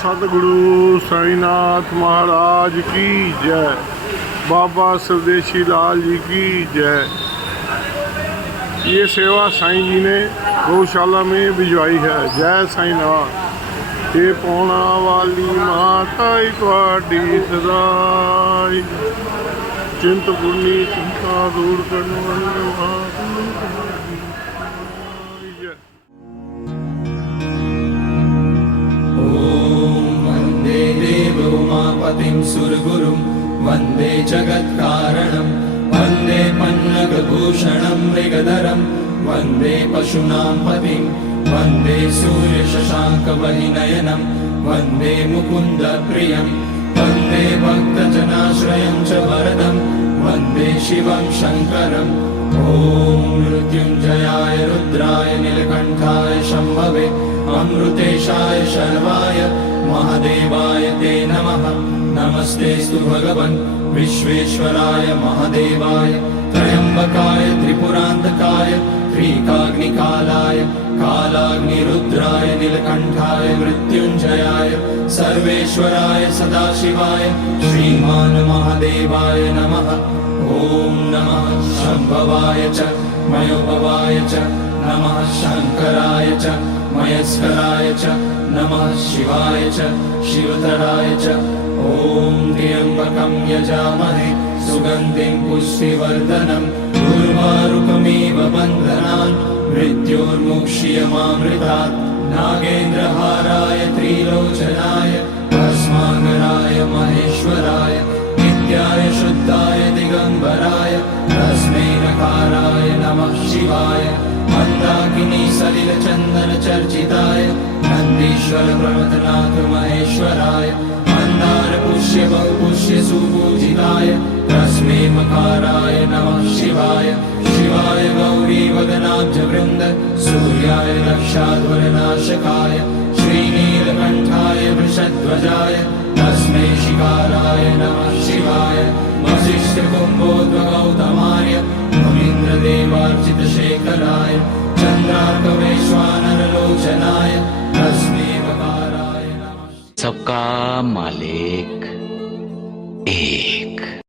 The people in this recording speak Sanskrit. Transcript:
सतगुरु साईनाथ महाराज की जय। बाबा स्वदेशी लाल जी की जय। ये सेवा साईं जी ने गौशाला में भिजवाई है। जय साईनाथ। ये पौना वाली माता थोड़ी सदाई, चिंतपूर्णी चिंता दूर करने वाली माता। उमापतिं सुरगुरुं वन्दे जगत्कारणं, वन्दे पन्नगभूषणं मृगधरं, वन्दे पशूनां पतिं, वन्दे सूर्यशशाङ्कवहिनयनं, वन्दे मुकुन्दप्रियं, वन्दे भक्तजनाश्रयं च वरदं, वन्दे शिवं शङ्करम्। ॐ मृत्युञ्जयाय रुद्राय नीलकण्ठाय शम्भवे, अमृतेशाय शर्वाय महादेवाय ते नमः। नमस्तेस्तु भगवन् विश्वेश्वराय महादेवाय, त्र्यम्बकाय त्रिपुरान्तकाय त्रिकाग्निकालाय कालाग्निरुद्राय नीलकण्ठाय मृत्युञ्जयाय सर्वेश्वराय सदाशिवाय श्रीमान् महादेवाय नमः। ॐ नमः शम्भवाय च मयोभवाय च, नमः शङ्कराय च मयस्कराय च, नमः शिवाय च शिवतराय च। ॐ त्र्यम्बकं यजामहे सुगन्धिं पुष्टिवर्धनम्, उर्वारुकमिव बन्धनान् मृत्योर्मुक्ष्यमामृतात्। नागेन्द्रहाराय त्रिलोचनाय भस्माकराय महेश्वराय, नित्याय शुद्धाय दिगम्बराय तस्मै नकाराय नमः शिवाय। मन्दाकिनी सलिलचन्दन चर्चिताय नन्दीश्वर प्रमथनाथ महेश्वराय, मन्दार पुष्य बहुपुष्य सुपूजिताय तस्मै मकाराय नमः शिवाय। शिवाय गौरी वदनाब्ज वृन्द, सूर्याय रक्षाध्वरनाशकाय, श्रीनीलकण्ठाय वृषध्वजाय तस्मै शिकाराय नमः शिवाय। वसिष्ठकुम्भोद्भगौतमार्य मुनीन्द्रदेवार्चितशेखराय, चन्द्रार्कवैश्वानरलोचनाय तस्मै वकाराय नमः। सबका मालिक एक।